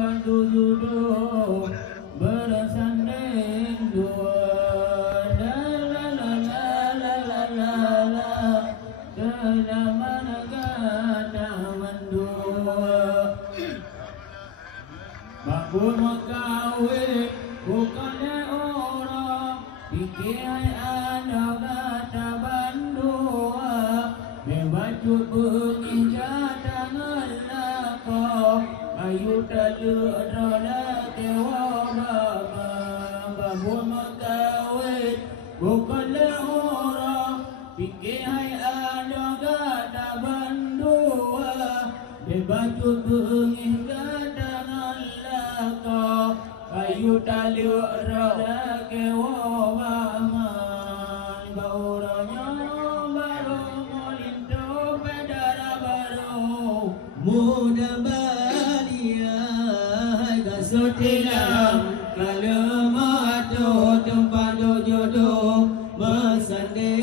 bantu jodoh bersanding dua. La la la la la la la selamat kata mendua. Bakul mengkawin bukannya orang pikir ada kata bandua. Bebacut bunyi cadangan lakau ayu taluk roda kewa bama. Bakul mengkawin bukannya orang pikir ada kata bandua. Bebacut bunyi cadangan lakau ayu taluk roda kewa bama. Bauranya baru molinto pedara baru muda balia kasutilam kalau matu tempat jodoh bersanding